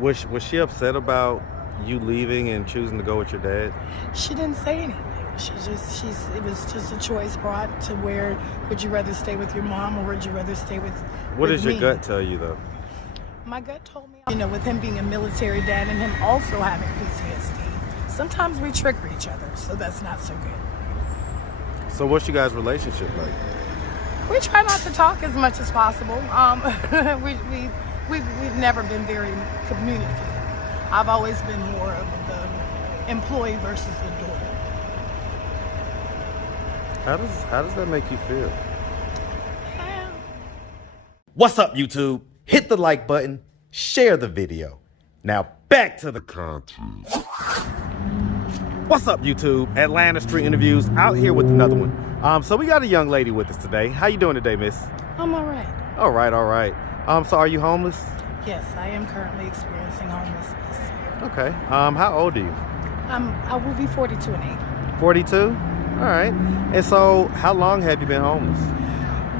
Was she upset about you leaving and choosing to go with your dad? She didn't say anything. It was just a choice brought to where would you rather stay with your mom or would you rather stay with What does your me? gut tell you though? My gut told me, with him being a military dad and him also having PTSD, sometimes we trigger each other, so that's not so good. So what's your guys' relationship like? We try not to talk as much as possible. We've never been very communicative. I've always been more of the employee versus the daughter. How does that make you feel? What's up, YouTube? Hit the like button, share the video. Now back to the content. What's up, YouTube? Atlanta Street Interviews out here with another one. So we got a young lady with us today. How you doing today, miss? I'm all right. All right. So are you homeless? Yes, I am currently experiencing homelessness. Okay. How old are you? I will be 42 in April. 42? All right. And so how long have you been homeless?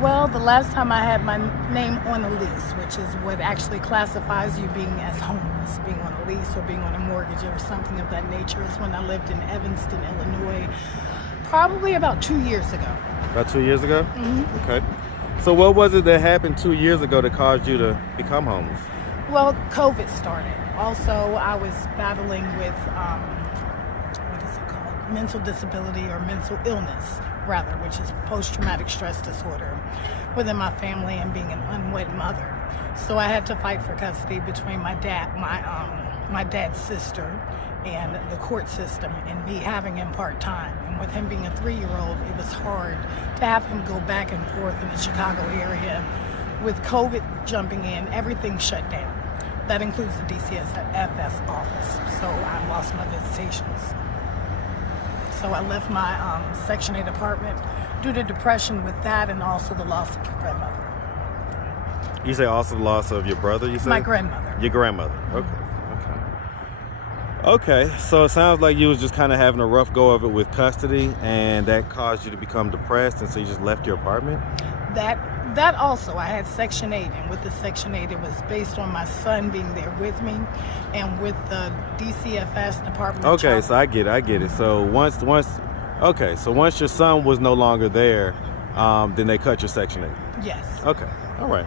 Well, the last time I had my name on a lease, which is what actually classifies you being as homeless, being on a lease or being on a mortgage or something of that nature, is when I lived in Evanston, Illinois, probably about 2 years ago. About 2 years ago? Mm-hmm. Okay. So what was it that happened 2 years ago that caused you to become homeless? Well, COVID started. Also, I was battling with, mental disability or mental illness, rather, which is post-traumatic stress disorder within my family and being an unwed mother. So I had to fight for custody between my dad's sister and the court system and me having him part-time. And with him being a 3-year-old, it was hard to have him go back and forth in the Chicago area. With COVID jumping in, everything shut down. That includes the DCFS office. So I lost my visitations. So I left my Section 8 apartment due to depression with that and also the loss of your grandmother. You say also the loss of your brother, you say? My grandmother. Your grandmother, okay. So it sounds like you was just kind of having a rough go of it with custody and that caused you to become depressed and so you just left your apartment? That also, I had Section 8, and with the Section 8, it was based on my son being there with me, and with the DCFS Department of Okay, so I get it. So once your son was no longer there, then they cut your Section 8. Yes. Okay, all right.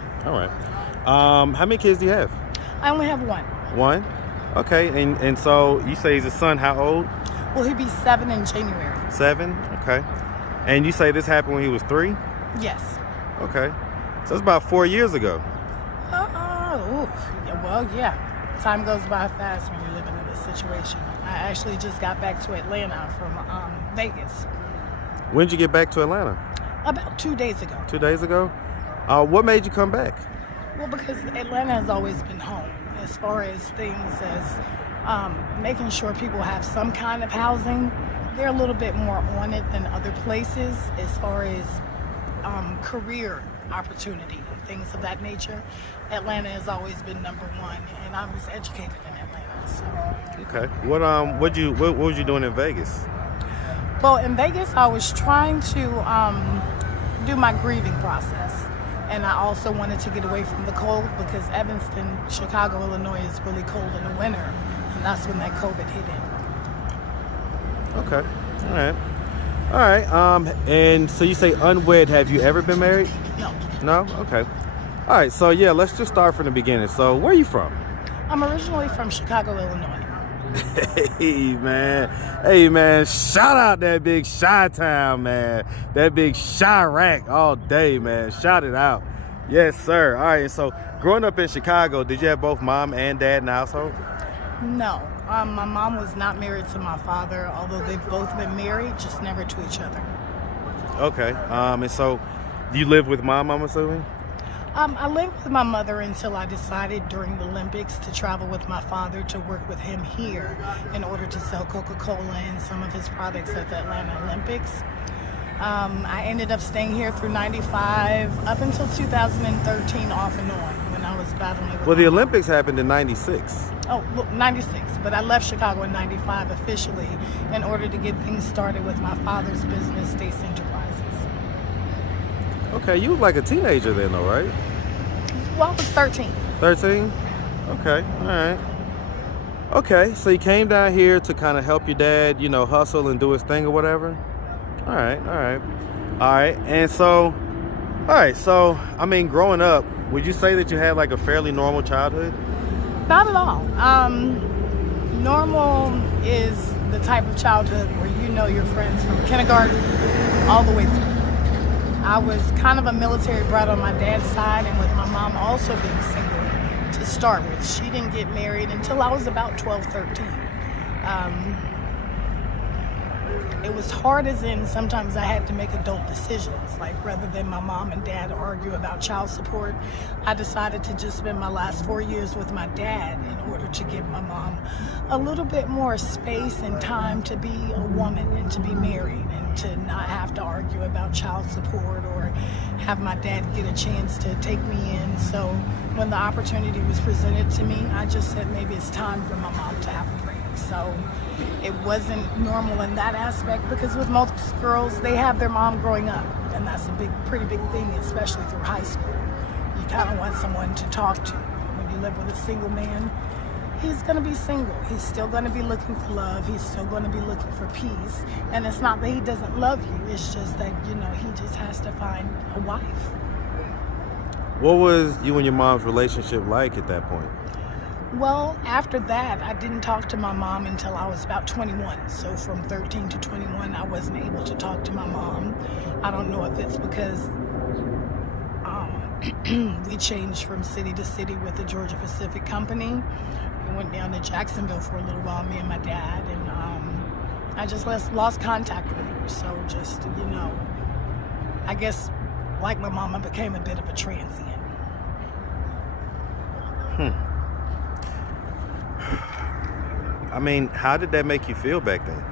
How many kids do you have? I only have one. One? Okay, and so you say he's a son, how old? Well, he'll be 7 in January. 7? Okay. And you say this happened when he was 3? Yes. Okay. So it's about 4 years ago. Well, yeah. Time goes by fast when you're living in this situation. I actually just got back to Atlanta from Vegas. When did you get back to Atlanta? About 2 days ago. 2 days ago? What made you come back? Well, because Atlanta has always been home as far as things as making sure people have some kind of housing. They're a little bit more on it than other places as far as career opportunity and things of that nature. Atlanta has always been number one, and I was educated in Atlanta. So. Okay. What was you doing in Vegas? Well, in Vegas, I was trying to do my grieving process, and I also wanted to get away from the cold because Evanston, Chicago, Illinois is really cold in the winter, and that's when that COVID hit in. Okay. All right. And so you say unwed. Have you ever been married? No. No? Okay. All right. So yeah, let's just start from the beginning. So where are you from? I'm originally from Chicago, Illinois. Hey man, shout out that big Chi-town, man. That big Chirac all day, man. Shout it out. Yes, sir. All right. So growing up in Chicago, did you have both mom and dad in the household? No. My mom was not married to my father, although they've both been married, just never to each other. Okay. And so you live with mom, I'm assuming? I lived with my mother until I decided during the Olympics to travel with my father to work with him here in order to sell Coca-Cola and some of his products at the Atlanta Olympics. I ended up staying here through 95 up until 2013 off and on when I was battling with Well, the Olympics happened in 96. Oh, look, 96, but I left Chicago in 95 officially in order to get things started with my father's business, States Enterprises. Okay, you was like a teenager then though, right? Well, I was 13. 13? Okay, all right. Okay, so you came down here to kind of help your dad, you know, hustle and do his thing or whatever. All right, all right, all right. And so, all right, so I mean, growing up, would you say that you had like a fairly normal childhood? Not at all. Normal is the type of childhood where you know your friends from kindergarten all the way through. I was kind of a military brat on my dad's side, and with my mom also being single to start with. She didn't get married until I was about 12, 13. It was hard as in sometimes I had to make adult decisions. Like rather than my mom and dad argue about child support, I decided to just spend my last 4 years with my dad in order to give my mom a little bit more space and time to be a woman and to be married and to not have to argue about child support or have my dad get a chance to take me in. So when the opportunity was presented to me, I just said maybe it's time for my mom to have a break. So it wasn't normal in that aspect because with most girls, they have their mom growing up, and that's a pretty big thing, especially through high school. You kind of want someone to talk to. When you live with a single man, he's going to be single. He's still going to be looking for love. He's still going to be looking for peace. And it's not that he doesn't love you. It's just that, you know, he just has to find a wife. What was you and your mom's relationship like at that point? Well, after that, I didn't talk to my mom until I was about 21. So from 13 to 21, I wasn't able to talk to my mom. I don't know if it's because we changed from city to city with the Georgia Pacific Company. We went down to Jacksonville for a little while, me and my dad, and I just lost contact with her. So just, you know, I guess like my mom, I became a bit of a transient. I mean, how did that make you feel back then?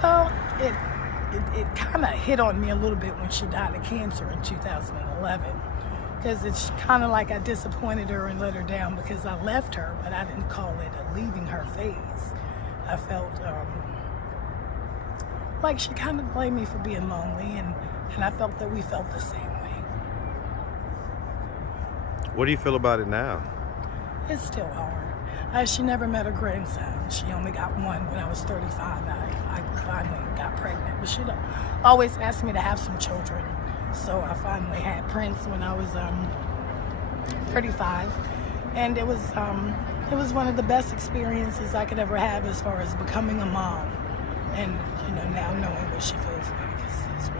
Well, it kind of hit on me a little bit when she died of cancer in 2011. Because it's kind of like I disappointed her and let her down because I left her, but I didn't call it a leaving her phase. I felt like she kind of blamed me for being lonely, and I felt that we felt the same way. What do you feel about it now? It's still hard. She never met her grandson. She only got one when I was 35. I finally got pregnant, but she'd always asked me to have some children. So I finally had Prince when I was 35, and it was one of the best experiences I could ever have as far as becoming a mom, and you know, now knowing what she feels like is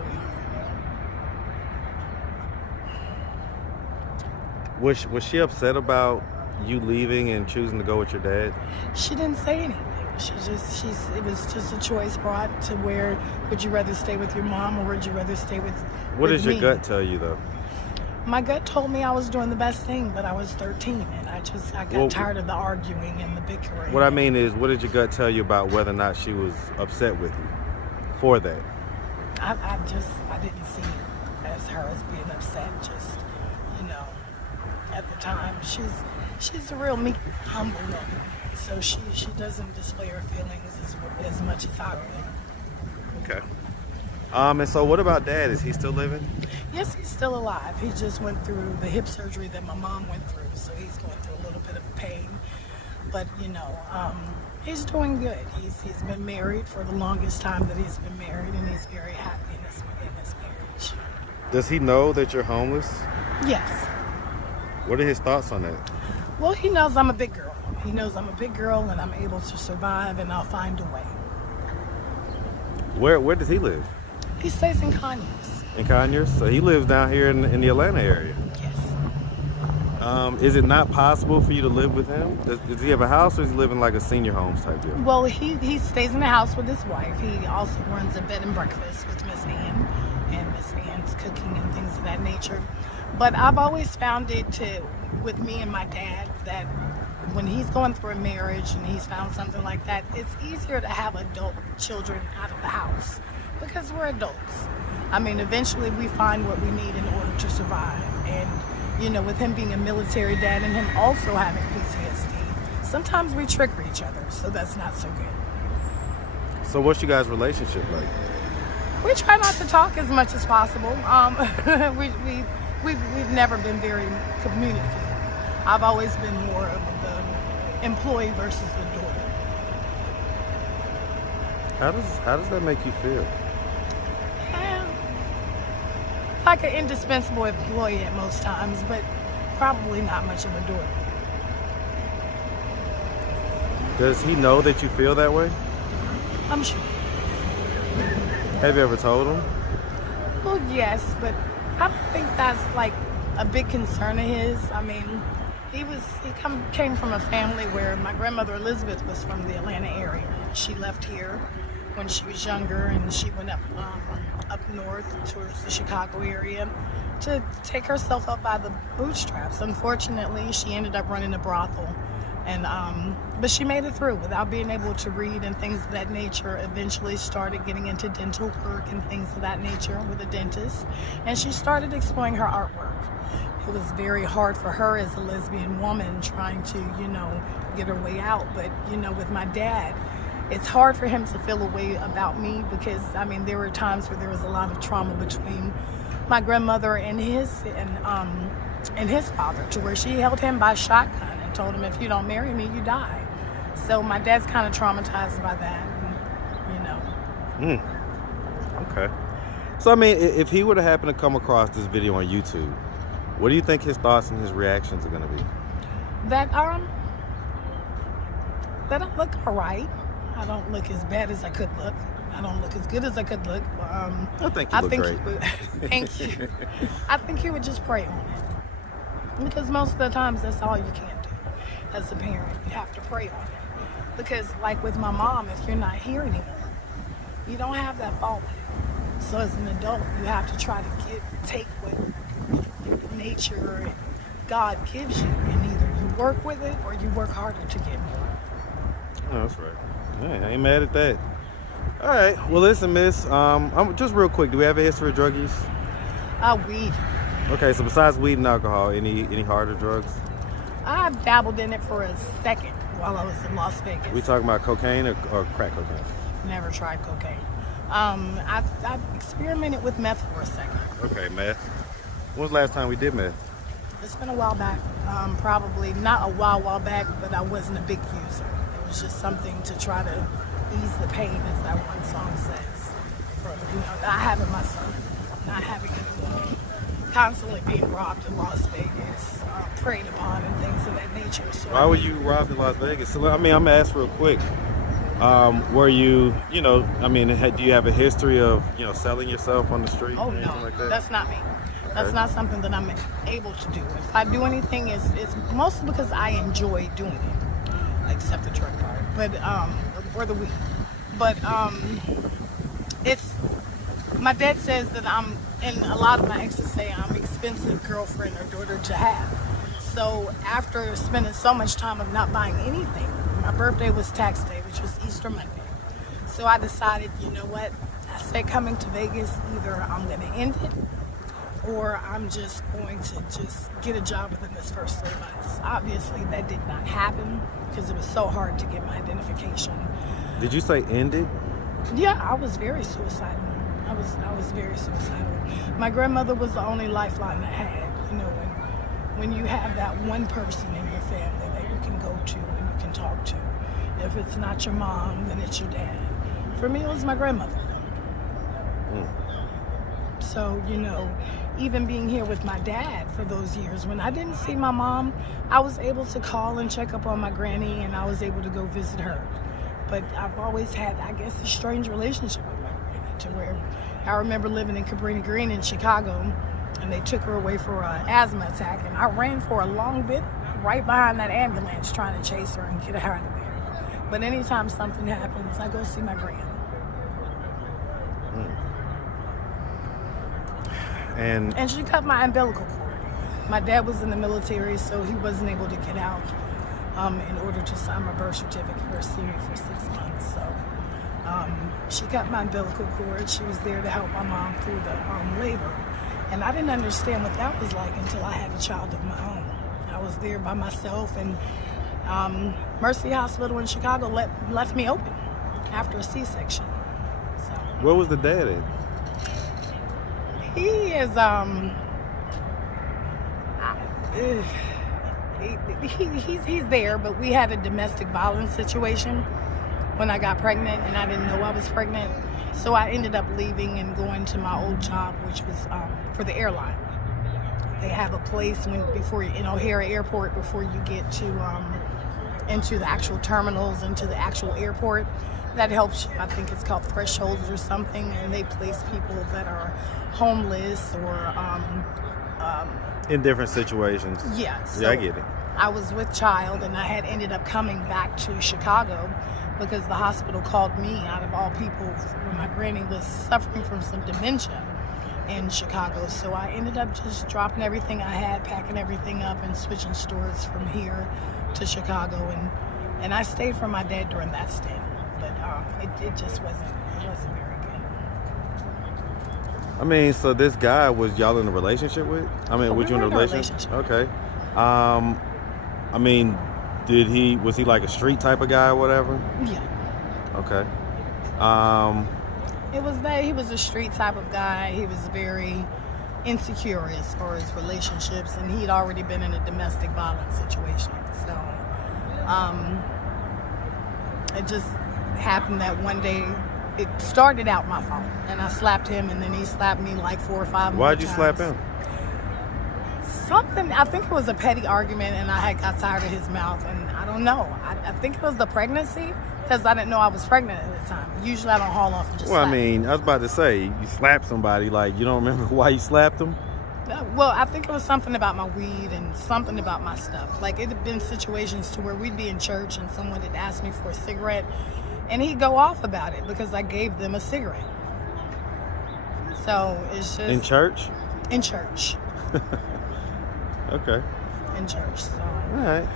really. Was she upset about you leaving and choosing to go with your dad? She didn't say anything. It was just a choice brought to where would you rather stay with your mom or would you rather stay with What does your me? gut tell you though? My gut told me I was doing the best thing, but I was 13 and I got tired of the arguing and the bickering. What I mean is, what did your gut tell you about whether or not she was upset with you for that? I didn't see it as her as being upset. Just, you know, at the time she's a real meek, humble woman. So she doesn't display her feelings as much as I would. Okay. And so what about dad? Is he still living? Yes, he's still alive. He just went through the hip surgery that my mom went through, so he's going through a little bit of pain. But you know, he's doing good. He's been married for the longest time that he's been married, and he's very happy in his marriage. Does he know that you're homeless? Yes. What are his thoughts on that? Well, he knows I'm a big girl. He knows I'm a big girl and I'm able to survive and I'll find a way. Where does he live? He stays in Conyers. In Conyers? So he lives down here in the Atlanta area. Yes. Is it not possible for you to live with him? Does he have a house or is he living like a senior homes type deal? Well, he stays in the house with his wife. He also runs a bed and breakfast with Miss Ann, and Miss Ann's cooking and things of that nature. But I've always found it with me and my dad that when he's going through a marriage and he's found something like that, it's easier to have adult children out of the house because we're adults. I mean, eventually we find what we need in order to survive. And, you know, with him being a military dad and him also having PTSD, sometimes we trigger each other, so that's not so good. So what's your guys' relationship like? We try not to talk as much as possible. We've never been very communicative. I've always been more of the employee versus the daughter. How does that make you feel? Like an indispensable employee at most times, but probably not much of a daughter. Does he know that you feel that way? I'm sure. Have you ever told him? Well, yes, but I don't think that's like a big concern of his. I mean, he came from a family where my grandmother Elizabeth was from the Atlanta area. She left here when she was younger, and she went up north towards the Chicago area to take herself up by the bootstraps. Unfortunately, she ended up running a brothel, and but she made it through without being able to read and things of that nature. Eventually started getting into dental work and things of that nature with a dentist, and she started exploring her artwork. It was very hard for her as a lesbian woman trying to, get her way out. But, with my dad, it's hard for him to feel a way about me because, there were times where there was a lot of trauma between my grandmother and his father, to where she held him by shotgun and told him, if you don't marry me, you die. So my dad's kind of traumatized by that, Okay. So, if he would have happened to come across this video on YouTube, what do you think his thoughts and his reactions are going to be? That I look all right. I don't look as bad as I could look. I don't look as good as I could look. I think you look great. Thank you. I think he would just pray on it. Because most of the times that's all you can do as a parent. You have to pray on it. Because like with my mom, if you're not here anymore, you don't have that fallback. So as an adult, you have to try to take what nature and God gives you, and either you work with it or you work harder to get more. Oh, that's right. Yeah, I ain't mad at that. All right. Well, listen, miss. I'm just real quick. Do we have a history of drug use? Weed. Okay. So besides weed and alcohol, any harder drugs? I dabbled in it for a second while I was in Las Vegas. We talking about cocaine or crack cocaine? Never tried cocaine. I've experimented with meth for a second. Okay, meth. When was the last time we did meth? It's been a while back. Probably not a while back, but I wasn't a big user. It was just something to try to ease the pain, as that one song says. From, not having my son, not having anyone, constantly being robbed in Las Vegas, preyed upon and things of that nature. So why were you robbed in Las Vegas? So, I'm gonna ask real quick. Were you, do you have a history of, selling yourself on the street? Oh, or anything no, like that? that's not me. That's not something that I'm able to do. If I do anything, it's mostly because I enjoy doing it, except the drug part, but or the weed. But it's my dad says that and a lot of my exes say I'm an expensive girlfriend or daughter to have. So after spending so much time of not buying anything, my birthday was tax day, which was Easter Monday. So I decided, you know what? I said coming to Vegas, either I'm going to end it or I'm just going to get a job within this first 3 months. Obviously, that did not happen because it was so hard to get my identification. Did you say ended? Yeah, I was very suicidal. I was very suicidal. My grandmother was the only lifeline I had. When you have that one person in your family that you can go to and you can talk to. If it's not your mom, then it's your dad. For me, it was my grandmother. So, even being here with my dad for those years, when I didn't see my mom, I was able to call and check up on my granny, and I was able to go visit her. But I've always had, I guess, a strange relationship with my granny, to where I remember living in Cabrini Green in Chicago, and they took her away for an asthma attack, and I ran for a long bit right behind that ambulance trying to chase her and get her out of there. But anytime something happens, I go see my gran. And she cut my umbilical cord. My dad was in the military, so he wasn't able to get out in order to sign my birth certificate or see me for 6 months. So she cut my umbilical cord. She was there to help my mom through the labor. And I didn't understand what that was like until I had a child of my own. I was there by myself, and Mercy Hospital in Chicago left me open after a C-section. So where was the dad at? he's there, but we had a domestic violence situation when I got pregnant, and I didn't know I was pregnant. So I ended up leaving and going to my old job, which was for the airline. They have a place before you, in O'Hare Airport, before you get to into the actual terminals, into the actual airport. That helps you. I think it's called thresholds or something, and they place people that are homeless or in different situations. yeah. So Yeah, I get it. I was with child, and I had ended up coming back to Chicago because the hospital called me, out of all people, when my granny was suffering from some dementia in Chicago. So I ended up just dropping everything I had, packing everything up, and switching stores from here to Chicago. And I stayed for my dad during that stint, but it just wasn't very good. I mean, so this guy, was y'all in a relationship with? I mean, Oh, was we you in a were in a relationship? relationship. Okay. I mean, was he like a street type of guy or whatever? Yeah. Okay. It was that he was a street type of guy. He was very insecure as far as relationships, and he'd already been in a domestic violence situation. So it just happened that one day, it started out my fault, and I slapped him, and then he slapped me like 4 or 5 more Why'd you slap times. him? Something, I think it was a petty argument, and I had got tired of his mouth, and I don't know. I think it was the pregnancy, because I didn't know I was pregnant at the time. Usually I don't haul off and just Well, I slap. mean, I was about to say, you slapped somebody, like, you don't remember why you slapped them? Well, I think it was something about my weed and something about my stuff. Like, it had been situations to where we'd be in church and someone had asked me for a cigarette, and he'd go off about it because I gave them a cigarette. So it's just... In church? In church. Okay. In church, so... All right.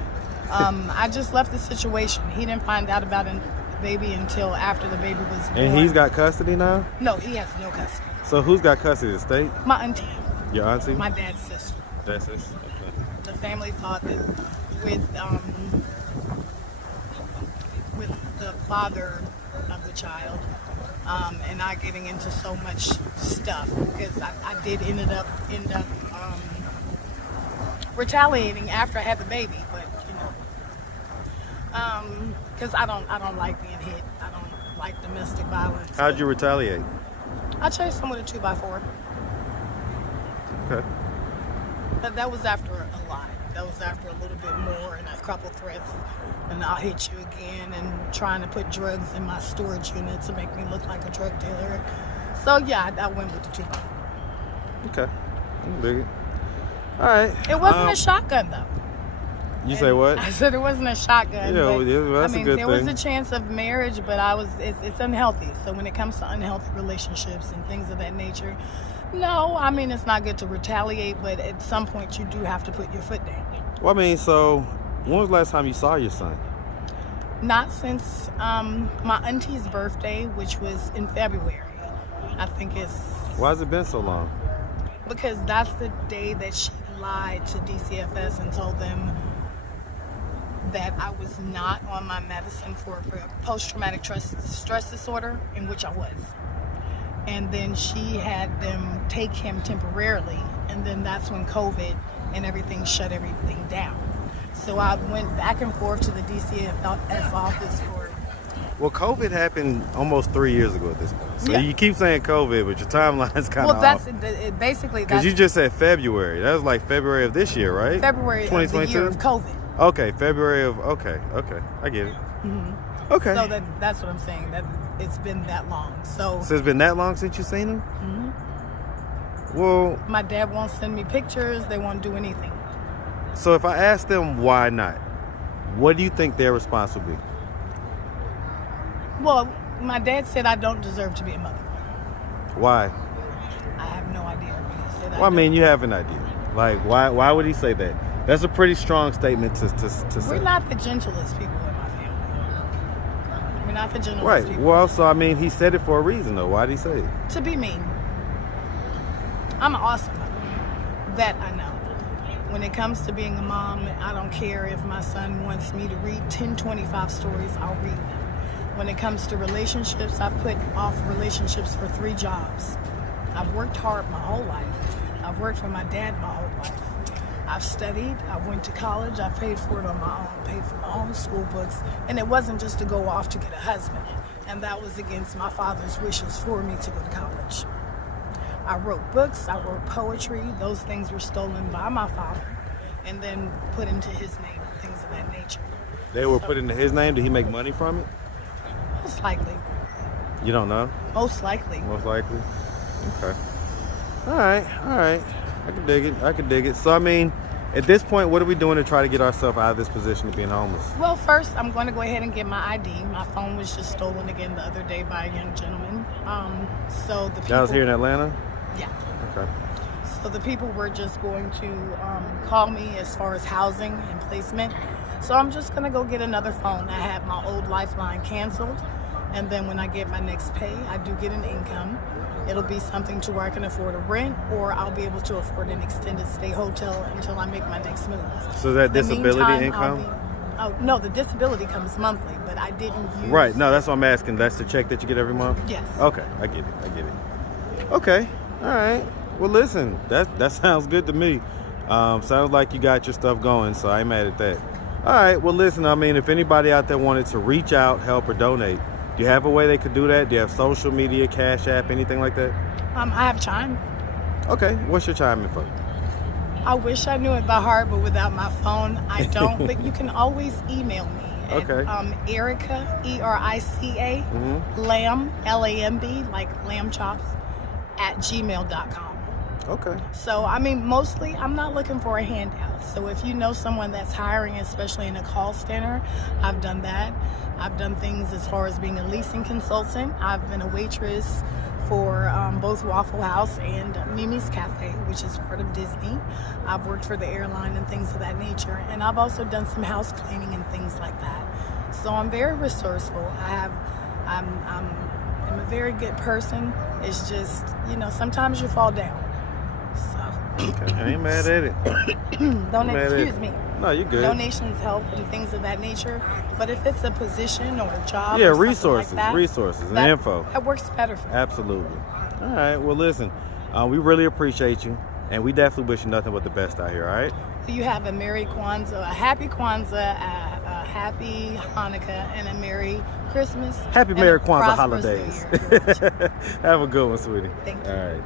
I just left the situation. He didn't find out about the baby until after the baby was born. And he's got custody now? No, he has no custody. So who's got custody? The state? My auntie. Your auntie? My dad's sister. That's it. Okay. The family thought that with the father of the child and I getting into so much stuff, because I did end up retaliating after I had the baby, but because I don't like being hit. I don't like domestic violence. How'd you retaliate? I chased him with a 2x4. Okay. But that was after a lot. That was after a little bit more and a couple threats. And I'll hit you again, and trying to put drugs in my storage unit to make me look like a drug dealer. So yeah, I went with the 2x4. Okay. I'm dig it. All right. It wasn't a shotgun though. You say what? I said it wasn't a shotgun. Yeah, but, well, that's I mean, a good there thing. was a chance of marriage, but it's unhealthy. So when it comes to unhealthy relationships and things of that nature, no, I mean, it's not good to retaliate, but at some point you do have to put your foot down. Well, I mean, so when was the last time you saw your son? Not since my auntie's birthday, which was in February. I think it's... Why has it been so long? Because that's the day that she lied to DCFS and told them that I was not on my medicine for post-traumatic stress disorder, in which I was. And then she had them take him temporarily, and then that's when COVID and everything shut everything down. So I went back and forth to the DCFS office for... Well, COVID happened almost 3 years ago at this point. So Yeah. you keep saying COVID, but your timeline's kind of Well, that's off. basically... Because you just said February. That was like February of this year, right? February of the year of COVID. Okay, February of... Okay. I get it. Mm-hmm. Okay. So that's what I'm saying. That it's been that long. So it's been that long since you've seen him? Mm-hmm. Well... My dad won't send me pictures. They won't do anything. So if I ask them why not, what do you think their response would be? Well, my dad said I don't deserve to be a mother. Why? I have no idea. But he said Well, I mean, you have an idea. Like, why would he say that? That's a pretty strong statement to say. We're not the gentlest people in my family. We're not the gentlest Right. people. Well, so, I mean, he said it for a reason, though. Why did he say it? To be mean. I'm an awesome mother. That I know. When it comes to being a mom, I don't care if my son wants me to read 1025 stories, I'll read them. When it comes to relationships, I've put off relationships for 3 jobs. I've worked hard my whole life. I've worked for my dad my whole life. I've studied, I went to college, I paid for it on my own, paid for my own school books, and it wasn't just to go off to get a husband, and that was against my father's wishes for me to go to college. I wrote books, I wrote poetry, those things were stolen by my father, and then put into his name, things of that nature. They were put into his name. Did he make money from it? Most likely. You don't know? Most likely. Most likely. Okay. All right. I can dig it. So, I mean, at this point, what are we doing to try to get ourselves out of this position of being homeless? Well, first, I'm going to go ahead and get my ID. My phone was just stolen again the other day by a young gentleman. So the people... That was here in Atlanta? Yeah. Okay. So the people were just going to call me as far as housing and placement. So I'm just going to go get another phone. I had my old Lifeline canceled. And then when I get my next pay, I do get an income. It'll be something to where I can afford a rent, or I'll be able to afford an extended stay hotel until I make my next move. So that disability meantime, income? No, the disability comes monthly, but I didn't use... Right. No, that's what I'm asking. That's the check that you get every month? Yes. Okay. I get it. Okay. All right. Well, listen, that sounds good to me. Sounds like you got your stuff going, so I ain't mad at that. All right. Well, listen, I mean, if anybody out there wanted to reach out, help, or donate, do you have a way they could do that? Do you have social media, Cash App, anything like that? I have Chime. Okay. What's your Chime info? I wish I knew it by heart, but without my phone, I don't. But you can always email me. Okay. Erica, ERICA, Lamb, LAMB, like lamb chops, @gmail.com. Okay. So, I mean, mostly I'm not looking for a handout. So if you know someone that's hiring, especially in a call center, I've done that. I've done things as far as being a leasing consultant. I've been a waitress for both Waffle House and Mimi's Cafe, which is part of Disney. I've worked for the airline and things of that nature. And I've also done some house cleaning and things like that. So I'm very resourceful. I'm a very good person. It's just, sometimes you fall down. So. Okay, I ain't mad at it. Excuse me. No, you're good. Donations help and things of that nature. But if it's a position or a job, yeah, or resources, like that, resources, and info. That works better for me. Absolutely. All right. Well, listen, we really appreciate you, and we definitely wish you nothing but the best out here. All right. You have a Merry Kwanzaa, a Happy Kwanzaa, a Happy Hanukkah, and a Merry Christmas. Happy Merry Kwanzaa holidays. Year. Have a good one, sweetie. Thank you. All right.